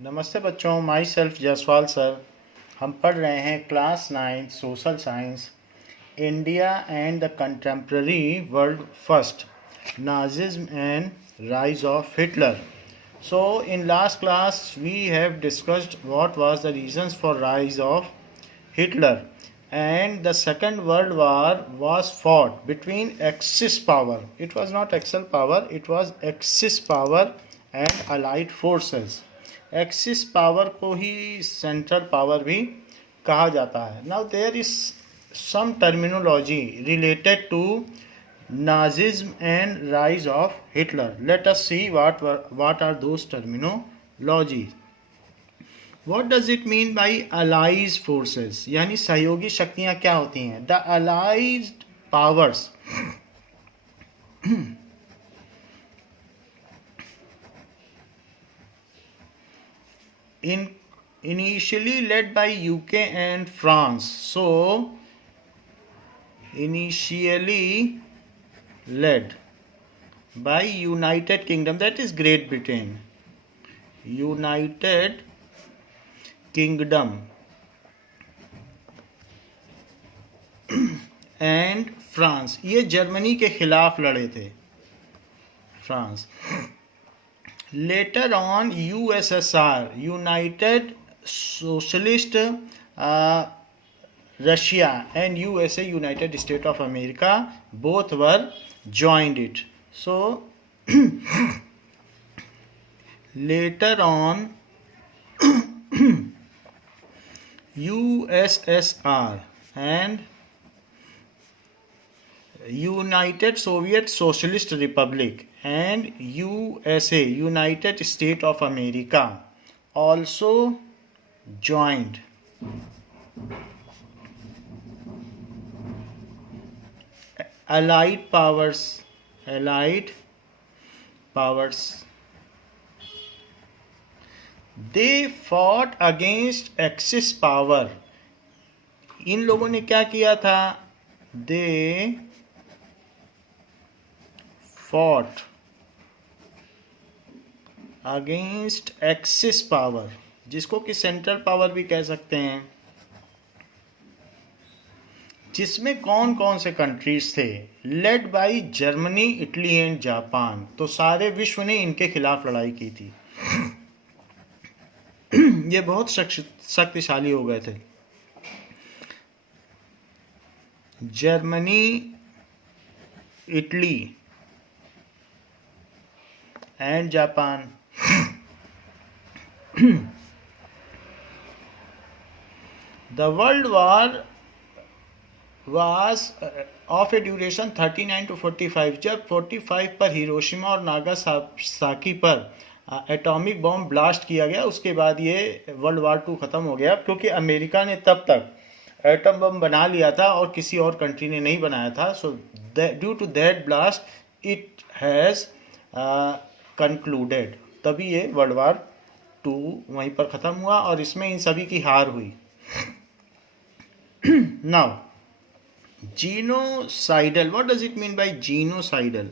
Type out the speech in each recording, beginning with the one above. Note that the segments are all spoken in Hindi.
नमस्ते बच्चों, माई सेल्फ जसवाल सर। हम पढ़ रहे हैं class 9 social science, India and the contemporary world first, Nazism and rise of Hitler. So in last class we have discussed what was the reasons for rise of Hitler, and the second world war was fought between Axis power. It was not Axis power, it was Axis power and allied forces. Axis power को ही सेंट्रल पावर भी कहा जाता है. Now there is some terminology related to Nazism and rise of Hitler. Let us see what are those terminologies. What does it mean by allied forces? यानी सहयोगी शक्तियां क्या होती हैं? The allied powers initially led by UK and France. So initially led by United Kingdom, that is Great Britain, United Kingdom and France. ये जर्मनी के खिलाफ लड़े थे, France. Later on USSR, United socialist Russia and USA, United state of America, both were joined it. So later on USSR and United Soviet Socialist Republic and USA, United States of America, also joined. Allied powers, they fought against Axis power. इन लोगों ने क्या किया था? They fought against Axis power, जिसको कि सेंट्रल पावर भी कह सकते हैं, जिसमें कौन कौन से कंट्रीज थे? Led by Germany, Italy and Japan. तो सारे विश्व ने इनके खिलाफ लड़ाई की थी. ये बहुत शक्तिशाली हो गए थे. Germany, Italy and Japan. The world war was of a duration 39 to 45. जब 45 पर हिरोशिमा और नागासाकी पर एटॉमिक बॉम्ब ब्लास्ट किया गया, उसके बाद ये वर्ल्ड वार 2 ख़त्म हो गया, क्योंकि अमेरिका ने तब तक एटम बम बना लिया था और किसी और कंट्री ने नहीं बनाया था. So due to that blast it has concluded. तभी ये वर्ल्ड वार 2 वहीं पर ख़त्म हुआ और इसमें इन सभी की हार हुई. Now genocidal, what does it mean by genocidal?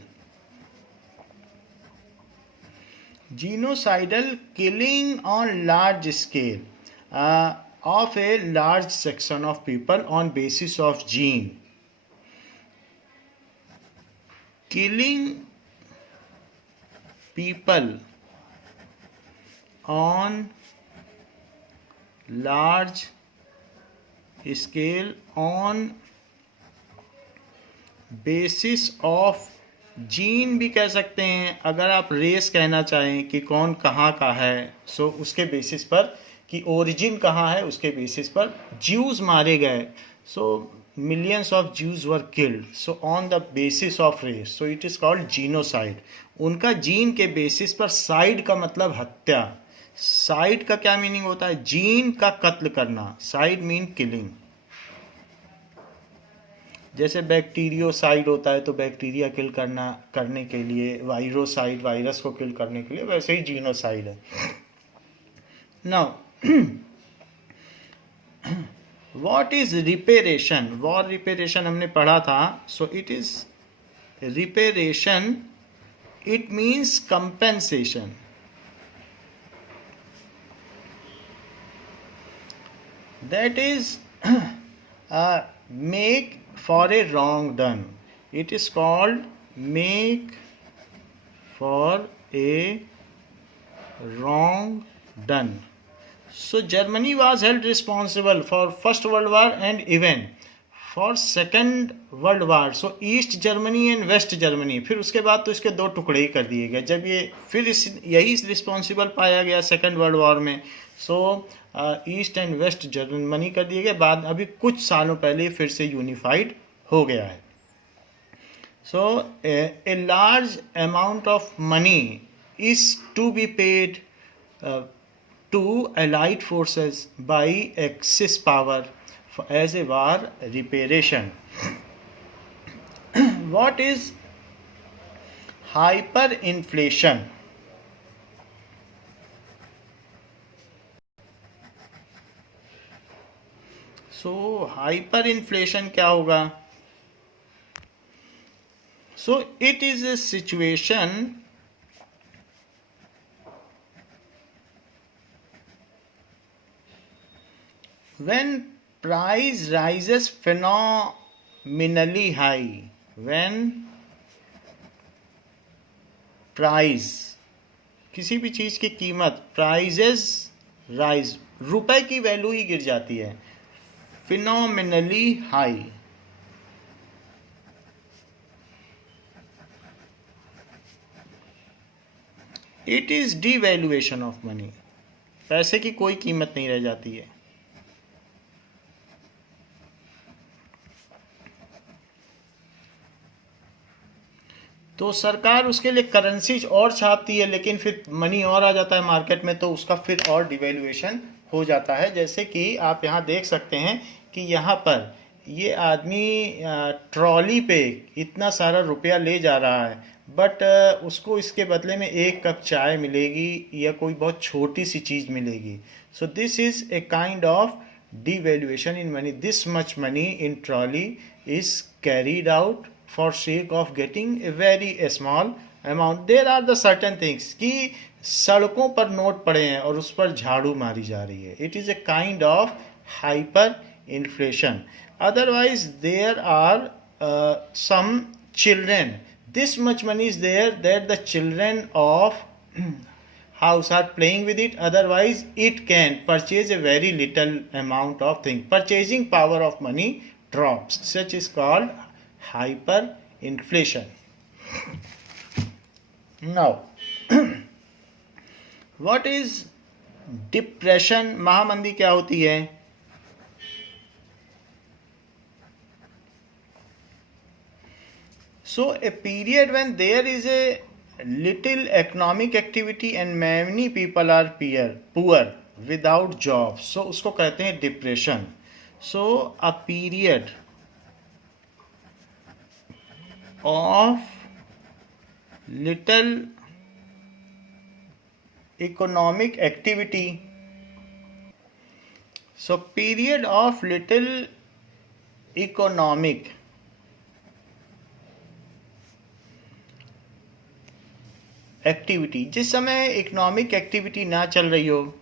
Genocidal, killing on large scale of a large section of people on basis of gene. Killing people on large scale on basis of gene भी कह सकते हैं. अगर आप रेस कहना चाहें कि कौन कहाँ का है, सो उसके बेसिस पर, कि ओरिजिन कहाँ है, उसके बेसिस पर ज्यूज मारे गए. So millions of Jews were killed, so on the basis of race, so it is called genocide. उनका जीन के बेसिस पर. साइड का मतलब हत्या. साइड का क्या मीनिंग होता है? जीन का कत्ल करना. Side mean killing. जैसे बैक्टीरियोसाइड होता है तो बैक्टीरिया किल करने के लिए, वायरोसाइड वायरस को किल करने के लिए, वैसे ही जीनोसाइड है. Now what is reparation? War reparation हमने पढ़ा था. So it is reparation, it means compensation. that is make for a wrong done. It is called make for a wrong done. So Germany was held responsible for First World War and even for Second World War. So east Germany and west Germany, फिर उसके बाद तो इसके दो टुकड़े ही कर दिए गए जब ये फिर यही रिस्पॉन्सिबल पाया गया सेकेंड वर्ल्ड वॉर में. सो ईस्ट एंड वेस्ट जर्मनी कर दिए गए. बाद अभी कुछ सालों पहले फिर से यूनिफाइड हो गया है. So a large amount of money is to be paid to allied forces by Axis power as a war reparation. What is hyperinflation? So hyperinflation क्या होगा? So it is a situation when price rises phenomenally high. When price, किसी भी चीज़ की कीमत, prices rise, रुपए की वैल्यू ही गिर जाती है. phenomenally high. It is devaluation of money. पैसे की कोई कीमत नहीं रह जाती है. तो सरकार उसके लिए करेंसीज और छापती है, लेकिन फिर मनी और आ जाता है मार्केट में, तो उसका फिर और डिवैल्यूएशन हो जाता है. जैसे कि आप यहाँ देख सकते हैं कि यहाँ पर ये आदमी ट्रॉली पे इतना सारा रुपया ले जा रहा है, बट उसको इसके बदले में एक कप चाय मिलेगी या कोई बहुत छोटी सी चीज़ मिलेगी. So this is a kind of devaluation in money. This much money in trolley is carried out for sake of getting a very small amount. There are the certain things कि सड़कों पर नोट पड़े हैं और उस पर झाड़ू मारी जा रही है. It is a kind of hyper inflation. Otherwise there are some children. This much money is there that the children of house are playing with it. Otherwise it can purchase a very little amount of thing. Purchasing power of money drops. Such is called hyperinflation. Now what is depression? महामंदी क्या होती है? So a period when there is a little economic activity and many people are poor without jobs. So उसको कहते हैं depression. So a period of little economic activity. So period of little economic activity, जिस समय इकोनॉमिक एक्टिविटी ना चल रही हो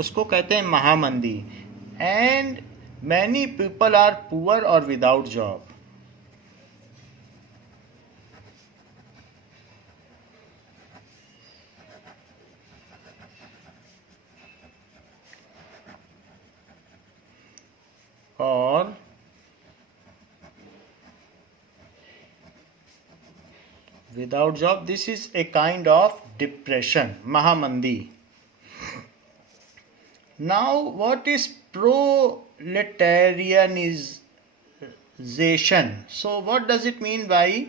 उसको कहते हैं महामंदी. And many people are poor और विदाउट जॉब. और without job, this is a kind of depression, mahamandi. Now what is proletarianization? So what does it mean by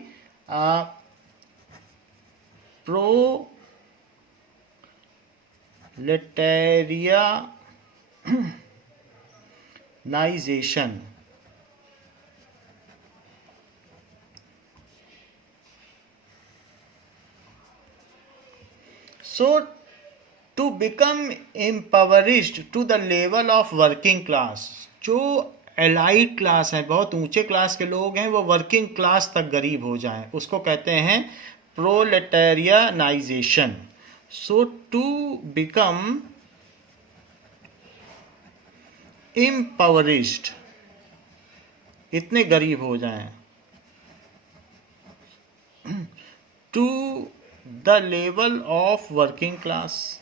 proletarianization? So to become impoverished to the level of working class. जो एलाइड क्लास है, बहुत ऊंचे क्लास के लोग हैं, वो वर्किंग क्लास तक गरीब हो जाएं, उसको कहते हैं प्रोलेटेरियनाइजेशन. सो टू बिकम impoverished, इतने गरीब हो जाएं, to the level of working class,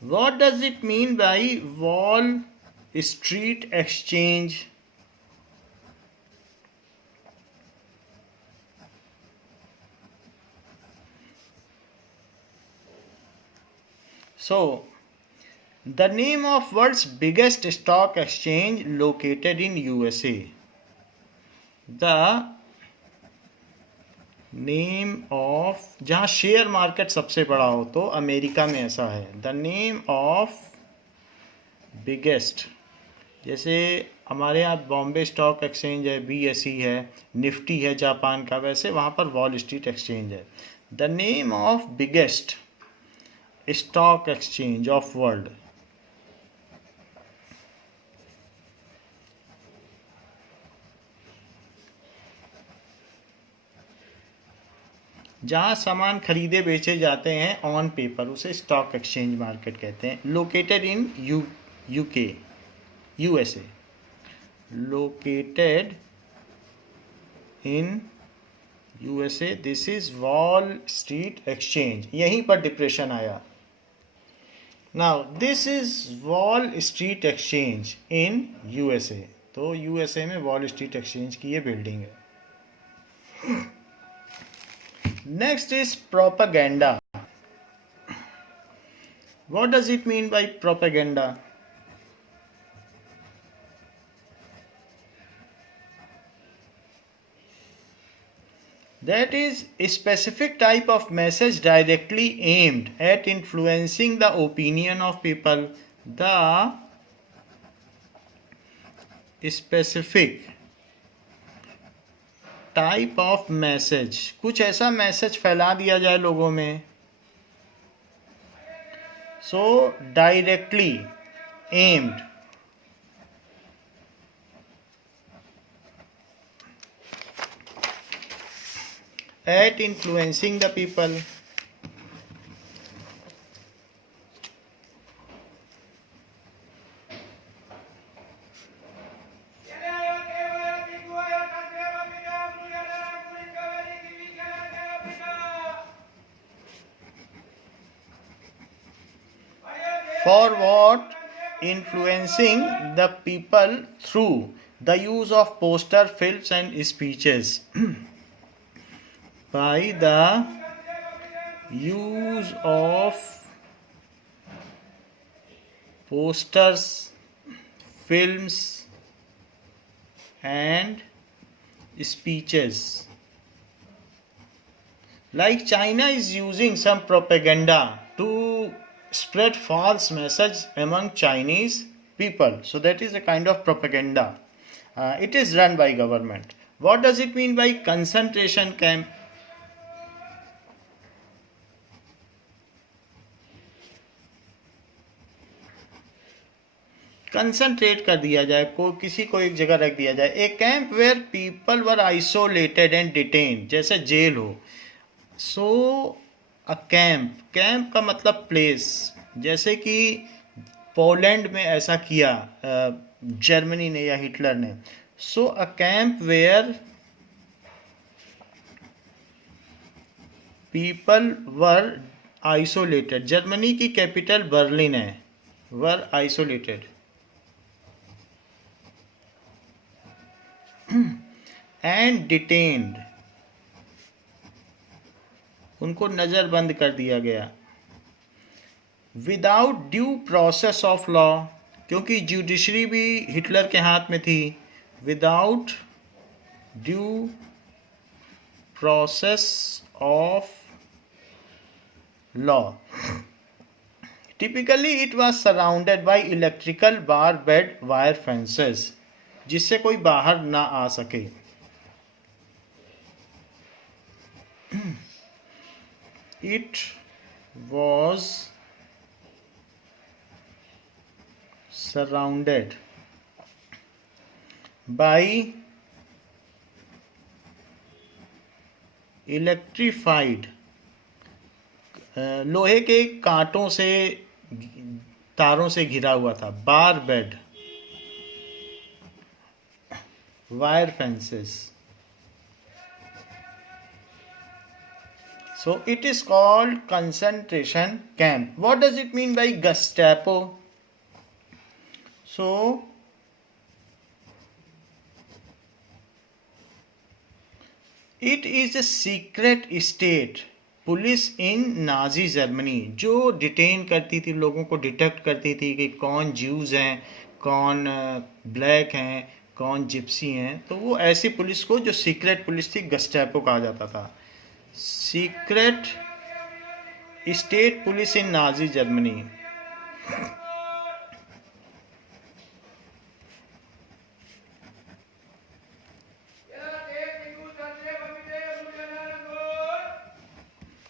what does it mean by Wall Street Exchange? So, the name of world's biggest stock exchange located in USA. The name of, जहाँ शेयर मार्केट सबसे बड़ा हो तो अमेरिका में ऐसा है. द नेम ऑफ बिगेस्ट, जैसे हमारे यहाँ बॉम्बे स्टॉक एक्सचेंज है, BSE है, निफ्टी है जापान का, वैसे वहाँ पर वॉल स्ट्रीट एक्सचेंज है. The name of biggest stock exchange of world. जहाँ सामान खरीदे बेचे जाते हैं ऑन पेपर, उसे स्टॉक एक्सचेंज मार्केट कहते हैं. Located in UK, USA. Located in USA. This is wall street exchange. यहीं पर डिप्रेशन आया. Now this is wall street exchange in USA. तो USA में वॉल स्ट्रीट एक्सचेंज की ये बिल्डिंग है. Next is propaganda. What does it mean by propaganda? That is a specific type of message directly aimed at influencing the opinion of people. The specific type of message, कुछ ऐसा मैसेज फैला दिया जाए लोगों में. So directly aimed, at influencing the people. For what? Influencing the people through the use of poster, films and speeches. By the use of posters, films and speeches. Like China is using some propaganda to spread false message among Chinese people. So that is a kind of propaganda. It is run by government. What does it mean by concentration camp? Concentrate कर दिया जाए, किसी को एक जगह रख दिया जाए. A camp where people were isolated and detain, जैसे जेल हो. सो अ कैंप, कैंप का मतलब प्लेस. जैसे कि पोलैंड में ऐसा किया जर्मनी ने या हिटलर ने. So a camp where people were isolated. Germany की कैपिटल बर्लिन है. वर आइसोलेटेड एंड डिटेन्ड, उनको नज़रबंद कर दिया गया. Without due process of law, क्योंकि जुडिशरी भी हिटलर के हाथ में थी. Without due process of law. Typically it was surrounded by electrical bar bed wire fences, जिससे कोई बाहर ना आ सके. It was surrounded by electrified, लोहे के कांटों से, तारों से घिरा हुआ था. Barbed, wire fences. So it is called concentration camp. What does it mean by Gestapo? So it is a secret state police in Nazi Germany, जो डिटेन करती थी लोगों को, डिटेक्ट करती थी कि कौन ज्यूज़ हैं, कौन ब्लैक हैं, कौन जिप्सी हैं. तो वो ऐसी पुलिस को, जो सीक्रेट पुलिस थी, गस्टैपो कहा जाता था. Secret state police in Nazi Germany.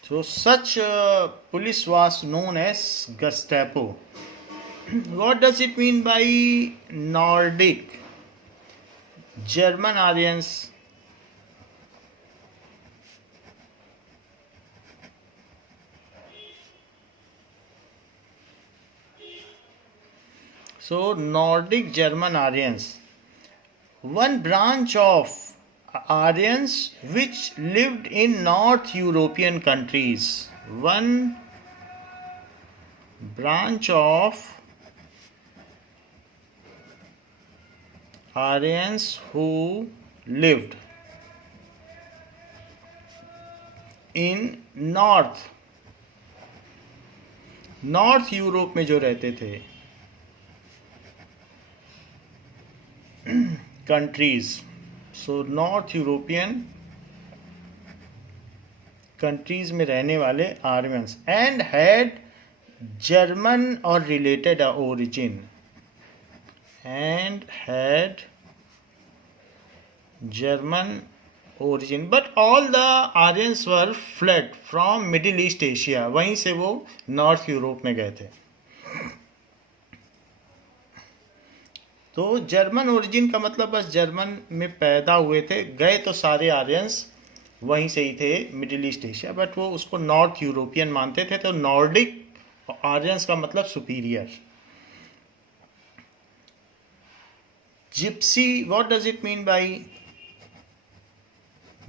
So such police was known as Gestapo. What does it mean by Nordic? German Aryans. So Nordic German Aryans, one branch of Aryans which lived in North European countries. One branch of Aryans who lived in North Europe में जो रहते थे, countries. So north European countries में रहने वाले आर्यंस, एंड हैड जर्मन और related origin, and had German origin, but all the Aryans were fled from Middle East Asia. वहीं से वो नॉर्थ यूरोप में गए थे. तो जर्मन ओरिजिन का मतलब बस जर्मन में पैदा हुए थे, गए तो सारे आर्यंस वहीं से ही थे, मिडिल ईस्ट एशिया, बट वो उसको नॉर्थ यूरोपियन मानते थे. तो नॉर्डिक आर्यंस का मतलब superior. Gypsy, what does it mean by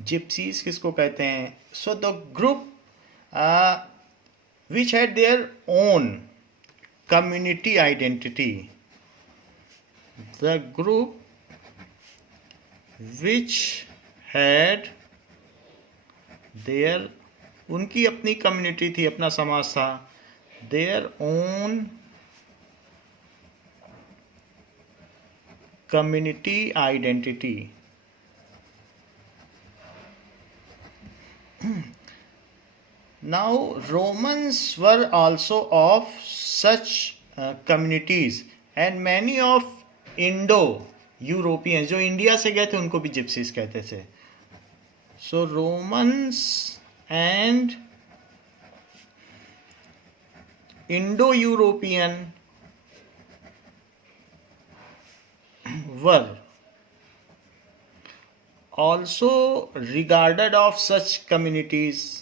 gypsies, किसको कहते हैं? So the group which had their own community identity. The group which had their, उनकी अपनी कम्युनिटी थी, अपना समाज था, their own community identity. Now Romans were also of such communities, and many of Indo Europeans, जो इंडिया से गए थे, उनको भी जिप्सीज कहते थे. So Romans and Indo European were also regarded of such communities.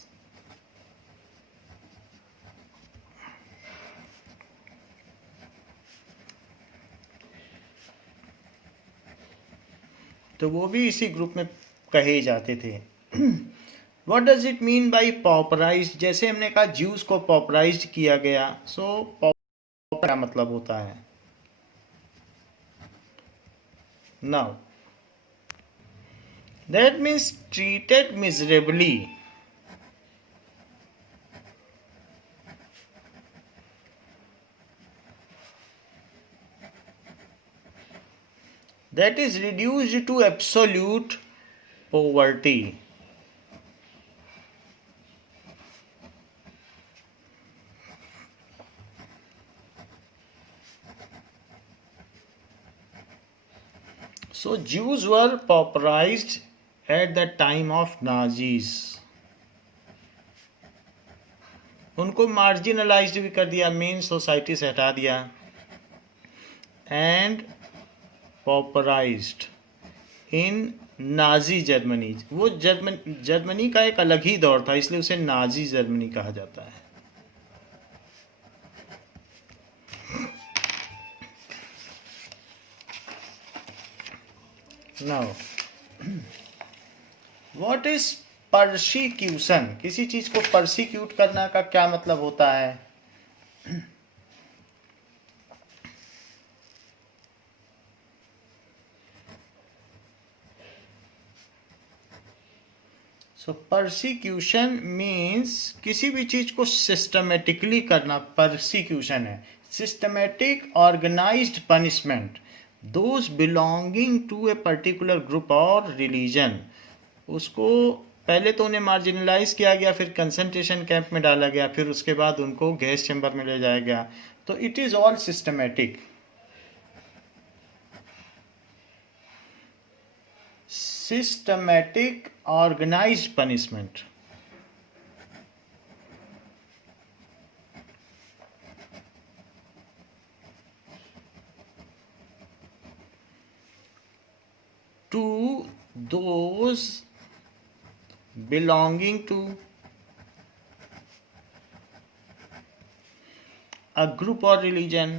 तो वो भी इसी ग्रुप में कहे जाते थे. What does it mean by pauperized? जैसे हमने कहा ज्यूस को पॉपराइज्ड किया गया. सो पॉपर का मतलब होता है. Now that means treated miserably. That is reduced to absolute poverty. So Jews were pauperized at the time of Nazis. उनको मार्जिनलाइज्ड भी कर दिया, मेन सोसाइटी से हटा दिया. And pauperized in Nazi Germany. वो जर्मनी का एक अलग ही दौर था, इसलिए उसे नाजी जर्मनी कहा जाता है। Now what is persecution? किसी चीज को परसिक्यूट करना का क्या मतलब होता है? सो परसिक्यूशन मीन्स किसी भी चीज को सिस्टमेटिकली करना, परसिक्यूशन है। Systematic organised punishment those belonging to a particular group और रिलीजन। उसको पहले तो उन्हें मार्जिनलाइज किया गया, फिर कंसंट्रेशन कैंप में डाला गया, फिर उसके बाद उनको गैस चैम्बर में ले जाया गया। तो it is all systematic. Systematic organised punishment. To those belonging to a group or religion,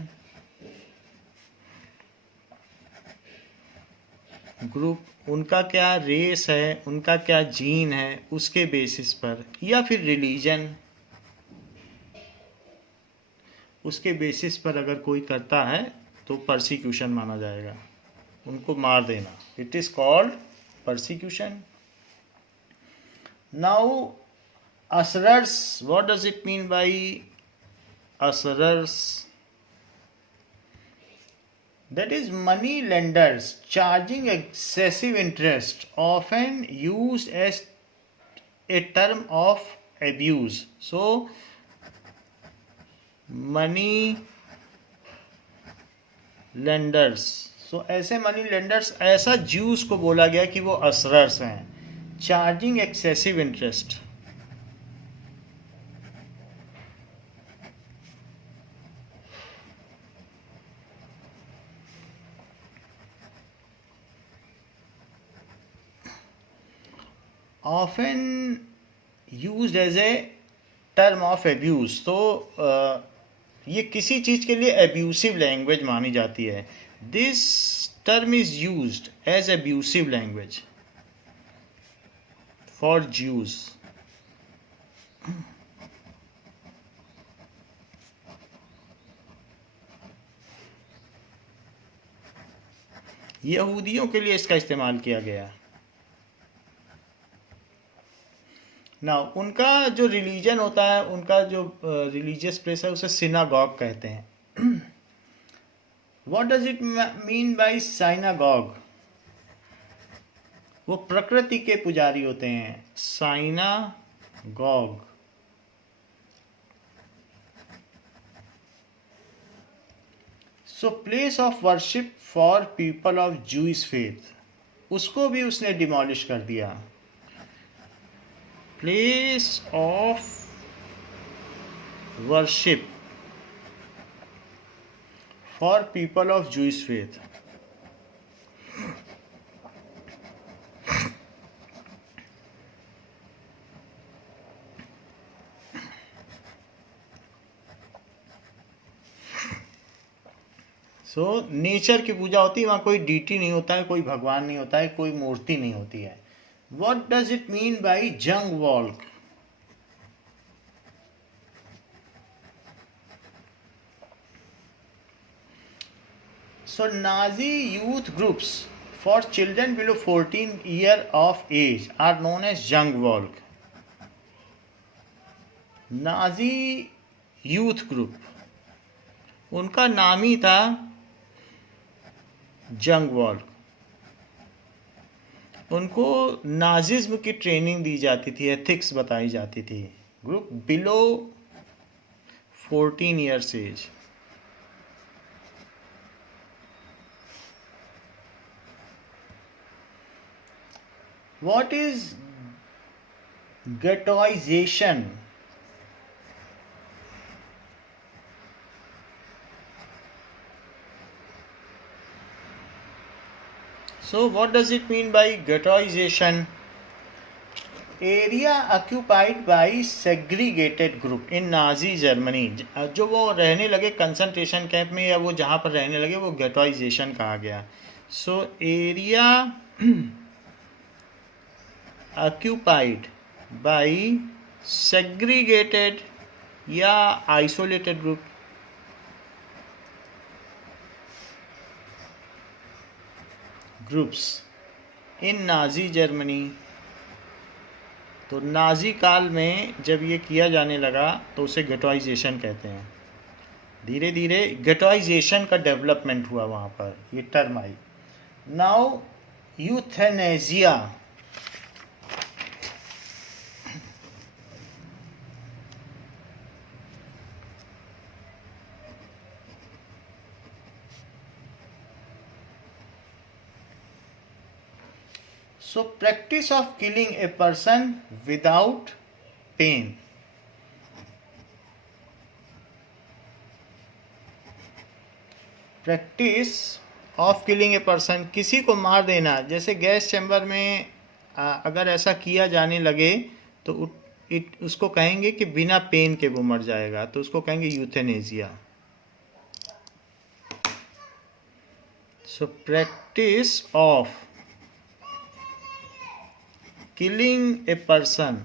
group उनका क्या रेस है, उनका क्या जीन है, उसके बेसिस पर, या फिर रिलीजन, उसके बेसिस पर अगर कोई करता है तो परसिक्यूशन माना जाएगा, उनको मार देना। It is called persecution. Now, usurers, what does it mean by usurers? That is money lenders charging excessive interest, often used as a term of abuse. So, money lenders. So, ऐसे money lenders, ऐसा Jews को बोला गया कि वो usurers हैं। Charging excessive interest, often used as a term of abuse. तो ये किसी चीज के लिए एब्यूसिव लैंग्वेज मानी जाती है। This term is used as abusive language for Jews. यहूदियों के लिए इसका इस्तेमाल किया गया। ना उनका जो रिलीजन होता है, उनका जो रिलीजियस प्लेस है, उसे सिनागॉग कहते हैं। What does it mean by synagogue? वो प्रकृति के पुजारी होते हैं। Synagogue. So place of worship for people of Jewish faith, उसको भी उसने डिमोलिश कर दिया। Place of worship for people of Jewish faith. So nature की पूजा होती है, वहाँ कोई डीटी नहीं होता है, कोई भगवान नहीं होता है, कोई मूर्ति नहीं होती है। What does it mean by Jungvolk? So Nazi youth groups for children below 14 year of age are known as Jungvolk. Nazi youth group, उनका नाम ही था जंग वॉल्क। उनको नाजिज्म की ट्रेनिंग दी जाती थी, एथिक्स बताई जाती थी। Group below 14 years age. What is ghettoization? So what does it mean by ghettoization? Area occupied by segregated group in Nazi Germany, जो वो रहने लगे कंसंट्रेशन कैंप में या वो जहाँ पर रहने लगे वो गेटोइजेशन कहा गया. So area occupied by segregated या isolated group. Groups in Nazi Germany. तो नाजी काल में जब ये किया जाने लगा तो उसे गेटोइजेशन कहते हैं. धीरे धीरे गेटोइजेशन का डेवलपमेंट हुआ वहाँ पर, ये टर्म आई. Now euthanasia. So practice of killing a person without pain. Practice of killing a person, किसी को मार देना. जैसे गैस चैम्बर में अगर ऐसा किया जाने लगे तो उसको कहेंगे कि बिना पेन के वो मर जाएगा, तो उसको कहेंगे euthanasia. So practice of killing a person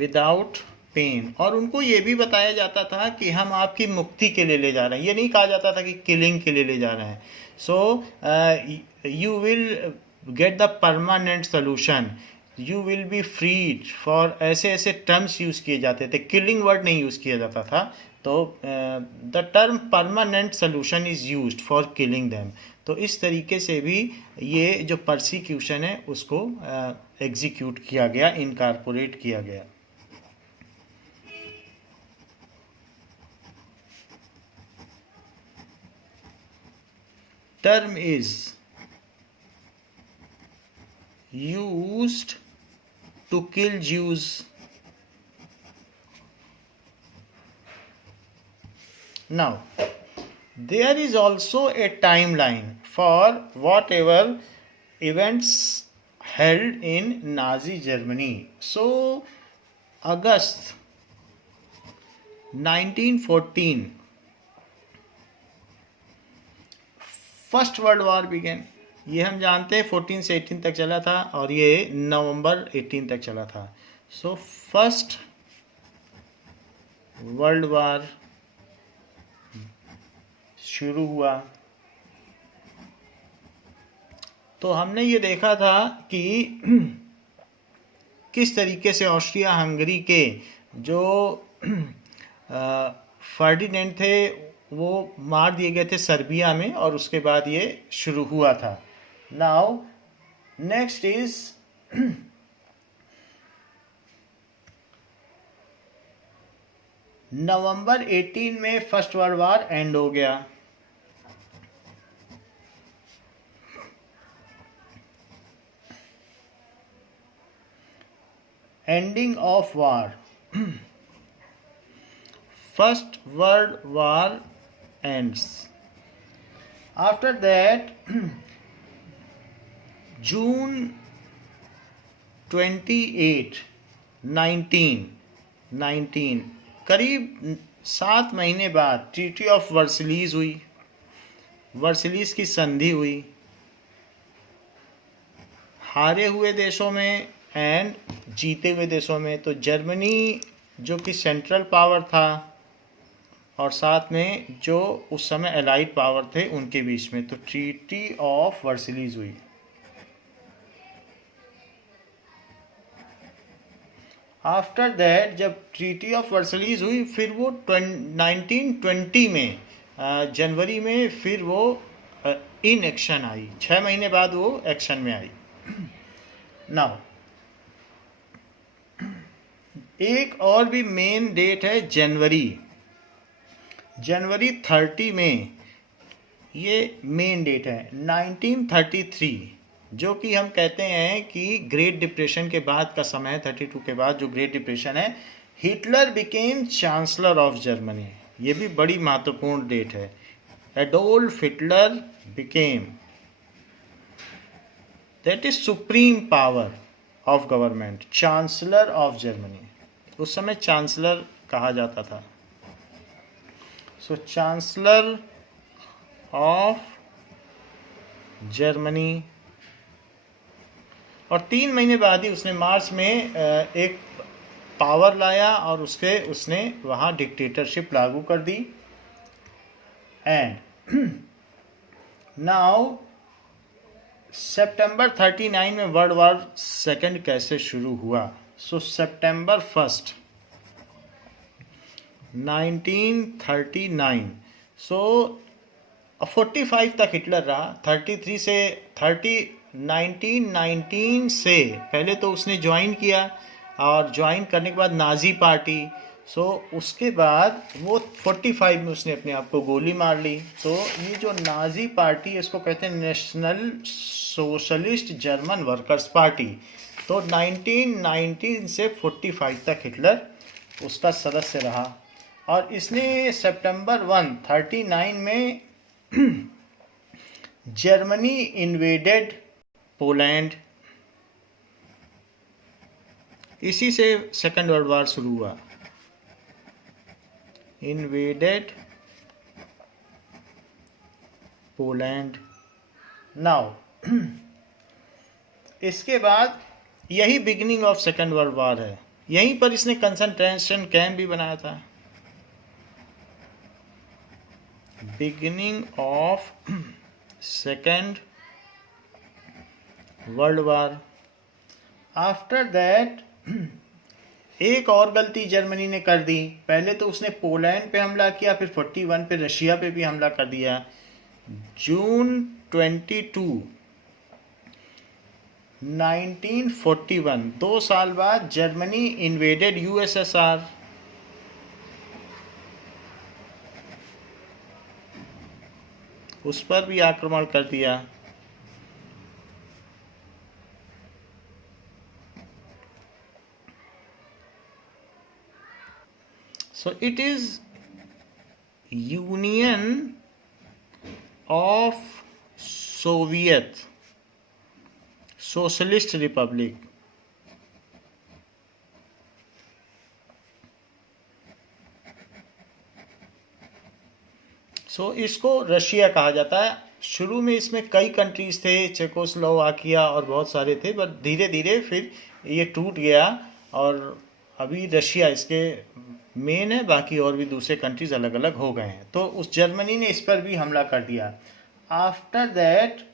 without pain. और उनको ये भी बताया जाता था कि हम आपकी मुक्ति के लिए ले जा रहे हैं, ये नहीं कहा जाता था कि किलिंग के लिए ले जा रहे हैं. So you will get the permanent solution, you will be freed for, ऐसे ऐसे टर्म्स यूज़ किए जाते थे. किलिंग वर्ड नहीं यूज़ किया जाता था. तो the term permanent solution is used for killing them. तो इस तरीके से भी ये जो परसिक्यूशन है उसको एग्जीक्यूट किया गया, इनकॉर्पोरेट किया गया. Term is used to kill Jews. Now, there is also a timeline for whatever events held in Nazi Germany. So, August 1914, first world war began. ये हम जानते हैं 14 से 18 तक चला था और ये नवंबर 18 तक चला था. सो फर्स्ट वर्ल्ड वॉर शुरू हुआ. तो हमने ये देखा था कि किस तरीके से ऑस्ट्रिया हंगरी के जो फर्डिनेंड थे वो मार दिए गए थे सर्बिया में, और उसके बाद ये शुरू हुआ था. नाउ नेक्स्ट इज नवंबर 18 में फर्स्ट वर्ल्ड वॉर एंड हो गया. Ending of war. First world war ends. After that, June 28, 1919, करीब 7 महीने बाद ट्रीटी ऑफ वर्सलीज हुई. वर्सलीज की संधि हुई हारे हुए देशों में एंड जीते हुए देशों में. तो जर्मनी जो कि सेंट्रल पावर था और साथ में जो उस समय एलाइड पावर थे उनके बीच में, तो ट्रीटी ऑफ वर्सलीज हुई. आफ्टर दैट जब ट्रीटी ऑफ वर्सलीज हुई फिर वो 1920 में जनवरी में फिर वो इन एक्शन आई. 6 महीने बाद वो एक्शन में आई. नाउ एक और भी मेन डेट है जनवरी 30 में. ये मेन डेट है 1933, जो कि हम कहते हैं कि ग्रेट डिप्रेशन के बाद का समय है. 32 के बाद जो ग्रेट डिप्रेशन है. Hitler became chancellor of Germany. ये भी बड़ी महत्वपूर्ण डेट है। Adolf Hitler became, that is supreme power of government, chancellor of Germany. उस समय चांसलर कहा जाता था। सो चांसलर ऑफ जर्मनी। और 3 महीने बाद ही उसने मार्च में एक पावर लाया और उसने वहाँ डिक्टेटरशिप लागू कर दी। एंड नाउ सितंबर 39 में वर्ल्ड वॉर सेकेंड कैसे शुरू हुआ? सो सितंबर 1 1939। सो 45 तक हिटलर रहा। 33 से 1919 से पहले तो उसने ज्वाइन किया, और ज्वाइन करने के बाद नाजी पार्टी। सो उसके बाद वो 45 में उसने अपने आप को गोली मार ली। तो ये जो नाजी पार्टी, इसको कहते हैं national socialist German workers party. तो 1919 से 45 तक हिटलर उसका सदस्य रहा। और इसने सितंबर 1939 में जर्मनी इन्वेडेड पोलैंड। इसी से सेकेंड वर्ल्ड वॉर शुरू हुआ। Invaded Poland. नाउ इसके बाद यही beginning of second world war है। यहीं पर इसने कंसंट्रेशन कैंप भी बनाया था। Beginning of second world war. After that एक और गलती जर्मनी ने कर दी। पहले तो उसने पोलैंड पे हमला किया, फिर 41 पे रशिया पे भी हमला कर दिया। जून 22 1941, 2 साल बाद जर्मनी इन्वेडेड यूएसएसआर। उस पर भी आक्रमण कर दिया। So it is Union of Soviet Socialist Republic। सो इसको रशिया कहा जाता है। शुरू में इसमें कई कंट्रीज थे, चेकोस्लोवाकिया और बहुत सारे थे, बट धीरे धीरे फिर ये टूट गया और अभी रशिया इसके मेन है। बाकी और भी दूसरे कंट्रीज अलग अलग हो गए हैं। तो उस जर्मनी ने इस पर भी हमला कर दिया। आफ्टर दैट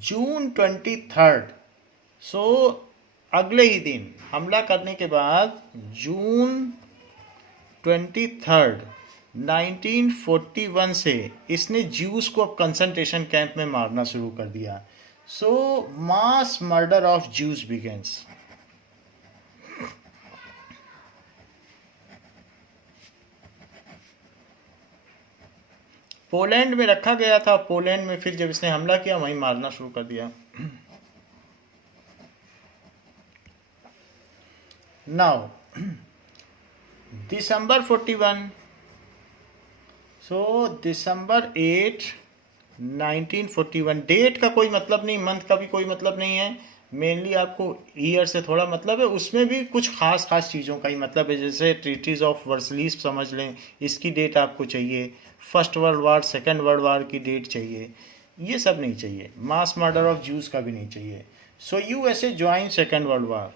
जून 23, सो अगले ही दिन हमला करने के बाद जून 23, 1941 से इसने ज्यूस को अब कंसंट्रेशन कैंप में मारना शुरू कर दिया। So mass murder of Jews begins. Poland में रखा गया था। पोलैंड में फिर जब इसने हमला किया वहीं मारना शुरू कर दिया। नाउ दिसंबर 41, सो दिसंबर 8, 1941। डेट का कोई मतलब नहीं, मंथ का भी कोई मतलब नहीं है। मेनली आपको ईयर से थोड़ा मतलब है। उसमें भी कुछ खास चीज़ों का ही मतलब है। जैसे ट्रीटीज ऑफ वर्सलीस समझ लें, इसकी डेट आपको चाहिए। First world war, second world वार की डेट चाहिए। ये सब नहीं चाहिए। मास मर्डर ऑफ ज्यूज का भी नहीं चाहिए। So USA join second world war.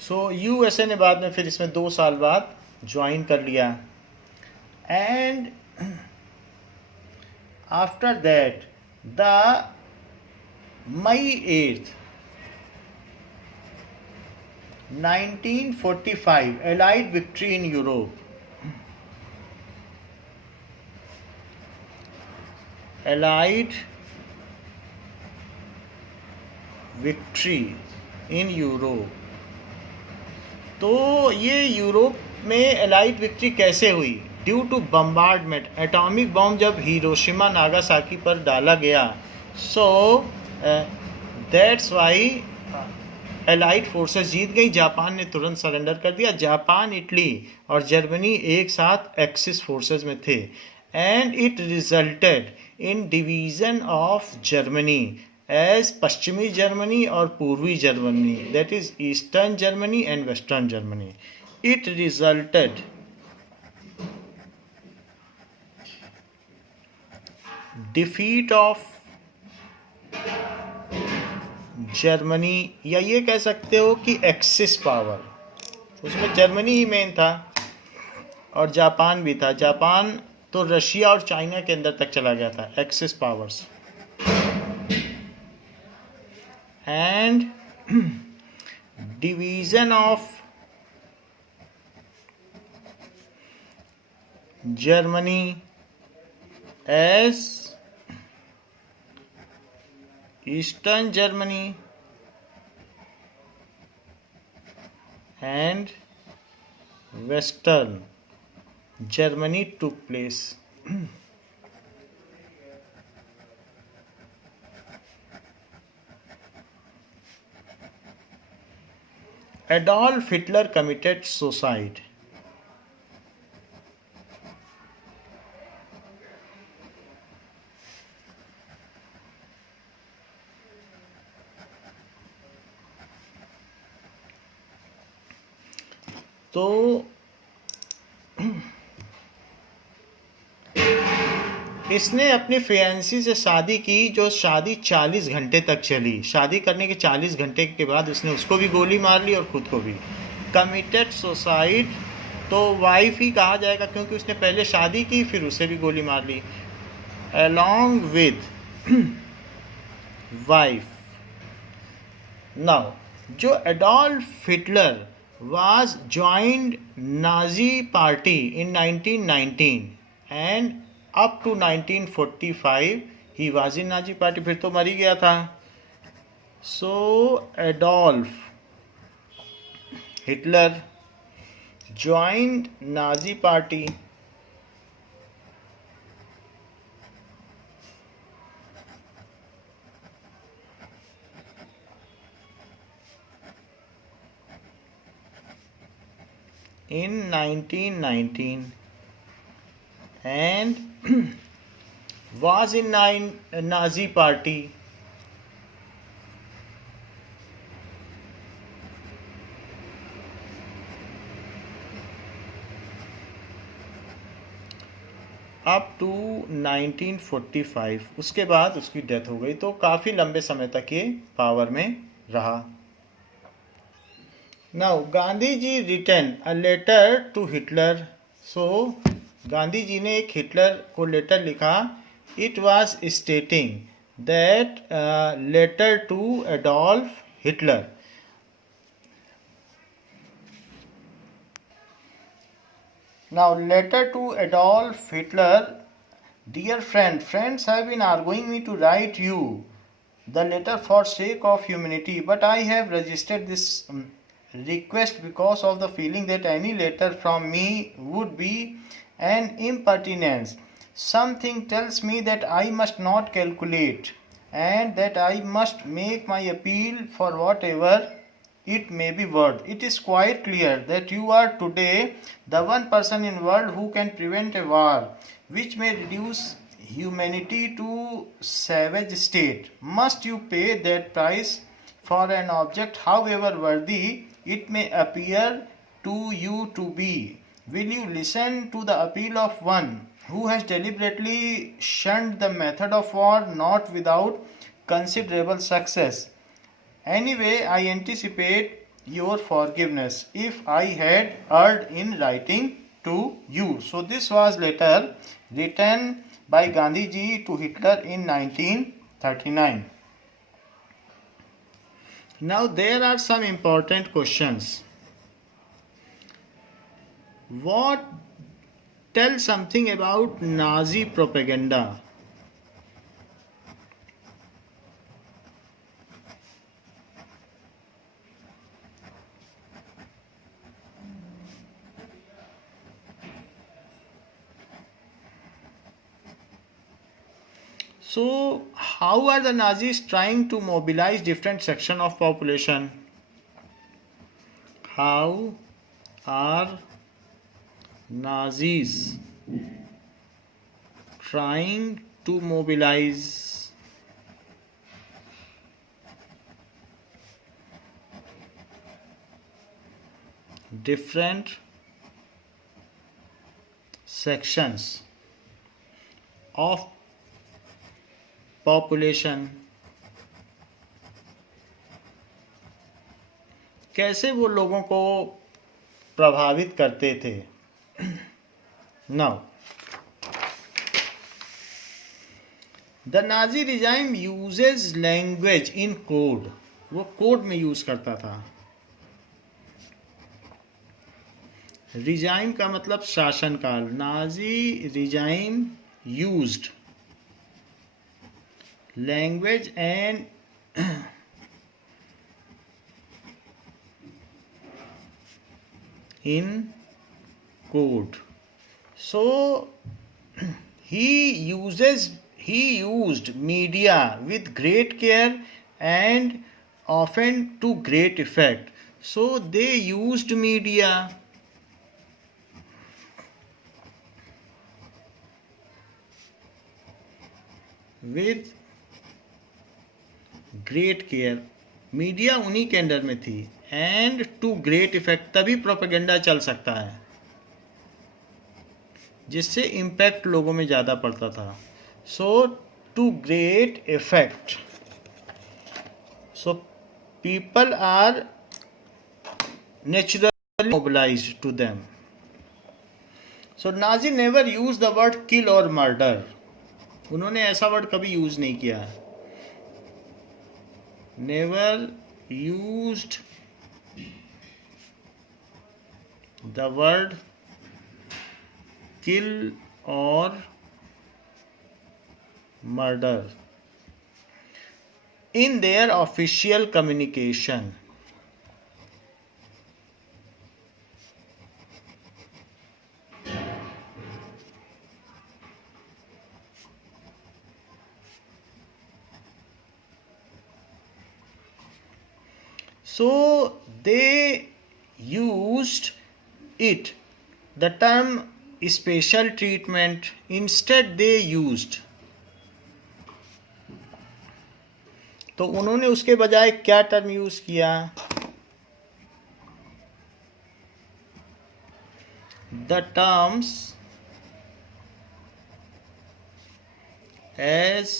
So USA ने बाद में फिर इसमें 2 साल बाद ज्वाइन कर लिया। And after that the May 8, 1945 Allied victory in Europe। Allied victory in Europe। तो ये यूरोप में एलाइड विक्ट्री कैसे हुई? Due to bombardment. Atomic bomb जब हिरोशिमा नागासाकी पर डाला गया, so that's why allied forces जीत गई, जापान ने तुरंत सरेंडर कर दिया। जापान, इटली और जर्मनी एक साथ एक्सिस फोर्सेस में थे and it resulted in division of Germany as पश्चिमी जर्मनी और पूर्वी Germany, that is eastern Germany and western Germany. It resulted defeat of Germany, या ये कह सकते हो कि एक्सिस पावर, उसमें जर्मनी ही मेन था और जापान भी था। जापान तो रशिया और चाइना के अंदर तक चला गया था, axis powers. And division of Germany as eastern Germany and Western Germany took place. Adolf Hitler committed suicide. तो इसने अपनी फियांसी से शादी की, जो शादी 40 घंटे तक चली। शादी करने के 40 घंटे के बाद उसने उसको भी गोली मार ली और खुद को भी। कमिटेड सुसाइड तो वाइफ ही कहा जाएगा, क्योंकि उसने पहले शादी की फिर उसे भी गोली मार ली। along with wife. Now, जो Adolf Hitler was joined Nazi party in 1919 and up to 1945 he was in Nazi party, फिर तो मर ही गया था। So Adolf Hitler joined Nazi party in 1919 and was in Nazi party up to 1945। उसके बाद उसकी डेथ हो गई, तो काफ़ी लंबे समय तक ये पावर में रहा। Now Gandhi ji written a letter to Hitler. So Gandhi ji ने एक हिटलर को लेटर लिखा। It was stating that letter to Adolf Hitler. Now, letter to Adolf Hitler. Dear friend, friends have been arguing me to write you the letter for sake of humanity, but I have registered this request because of the feeling that any letter from me would be an impertinence. Something tells me that I must not calculate and that I must make my appeal for whatever it may be worth. It is quite clear that you are today the one person in the world who can prevent a war which may reduce humanity to savage state. Must you pay that price for an object however worthy it may appear to you to be? Will you listen to the appeal of one who has deliberately shunned the method of war, not without considerable success? Anyway, I anticipate your forgiveness if I had erred in writing to you. So this was letter written by Gandhi ji to Hitler in 1939. Now there are some important questions. What tell something about Nazi propaganda? So how are the Nazis trying to mobilize different section of population? How are Nazis trying to mobilize different sections of population? कैसे वो लोगों को प्रभावित करते थे? Now, the Nazi regime uses language in code. वो कोड में यूज करता था. रिजाइम का मतलब शासनकाल. Nazi regime used language and in code. So he used media with great care and often to great effect. So they used media with great care. Media उन्हीं के अंडर में थी. एंड टू ग्रेट इफेक्ट, तभी प्रोपेगेंडा चल सकता है जिससे इम्पैक्ट लोगों में ज़्यादा पड़ता था. So to great effect. So people are naturally mobilized to them. So Nazi never use the word kill और मर्डर. उन्होंने ऐसा वर्ड कभी यूज नहीं किया. Never used the word kill or murder in their official communication. So they used it, the term special treatment. Instead they used. तो उन्होंने उसके बजाय क्या टर्म यूज किया? द टर्म्स एज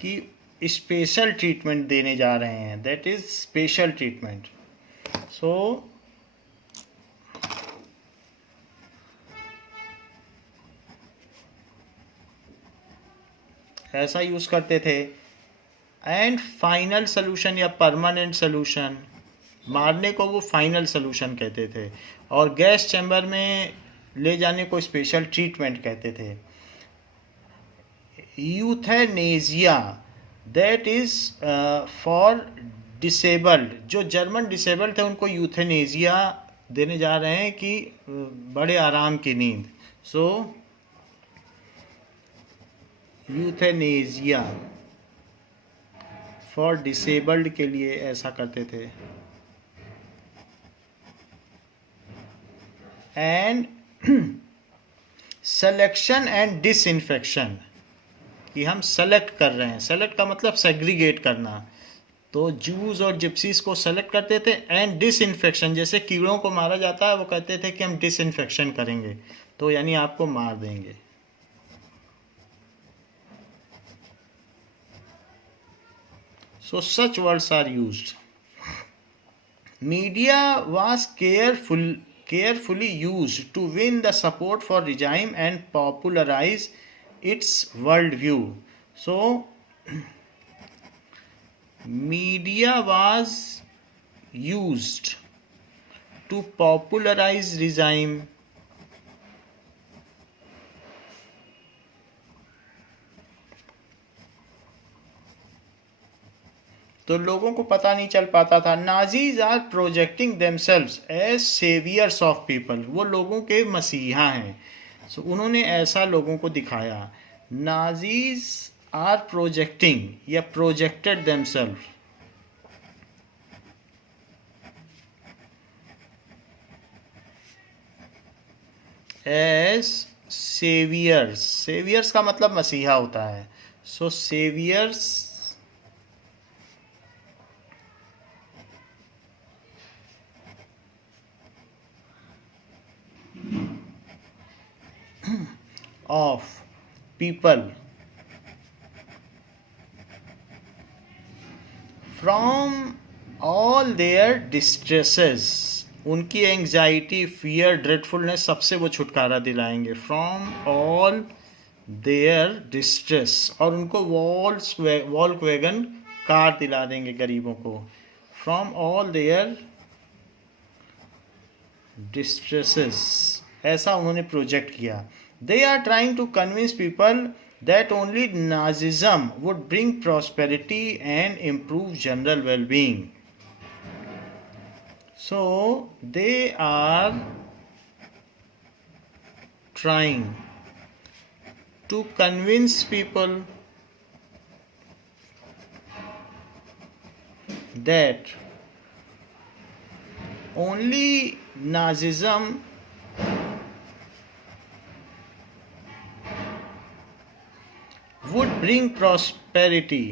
की स्पेशल ट्रीटमेंट देने जा रहे हैं. That is special treatment. So ऐसा यूज करते थे. एंड फाइनल सोल्यूशन या परमानेंट सोल्यूशन, मारने को वो फाइनल सोल्यूशन कहते थे. और गैस चैम्बर में ले जाने को स्पेशल ट्रीटमेंट कहते थे. यूथेनेजिया, दैट इज फॉर डिसेबल्ड. जो जर्मन डिसेबल्ड थे उनको यूथेनेजिया देने जा रहे हैं कि बड़े आराम की नींद. सो यूथेनेजिया फॉर डिसेबल्ड के लिए ऐसा करते थे. एंड सिलेक्शन एंड डिसइंफेक्शन, कि हम सेलेक्ट कर रहे हैं. सेलेक्ट का मतलब सेग्रीगेट करना. तो जूस और जिप्सीज को सेलेक्ट करते थे. एंड डिसइंफेक्शन, जैसे कीड़ों को मारा जाता है वो कहते थे कि हम डिसइंफेक्शन करेंगे, तो यानी आपको मार देंगे. So such words are used. Media was carefully used to win the support for regime and popularize its worldview. So media was used to popularize regime तो लोगों को पता नहीं चल पाता था. Nazis are projecting themselves as saviours of people. वो लोगों के मसीहा हैं. सो उन्होंने ऐसा लोगों को दिखाया. नाजीज आर प्रोजेक्टिंग या projected themselves as saviours. Saviours का मतलब मसीहा होता है। So saviours of people from all their distresses। उनकी एंग्जाइटी, फियर, ड्रेडफुलनेस सबसे वो छुटकारा दिलाएंगे। फ्रॉम ऑल देयर डिस्ट्रेस, और उनको वॉल्क्सवैगन कार दिला देंगे गरीबों को। फ्रॉम ऑल देयर डिस्ट्रेसेस, ऐसा उन्होंने प्रोजेक्ट किया। They are trying to convince people that only Nazism would bring prosperity and improve general well-being. So they are trying to convince people that only Nazism would bring prosperity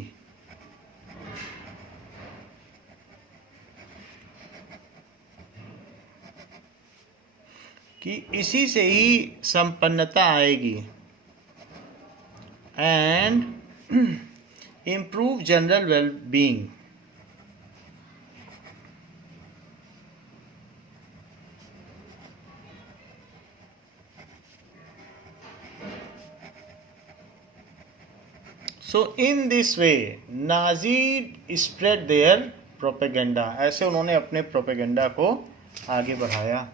कि इसी से ही संपन्नता आएगी and improve general well being. So in this way Nazi spread their propaganda. ऐसे उन्होंने अपने प्रोपेगेंडा को आगे बढ़ाया।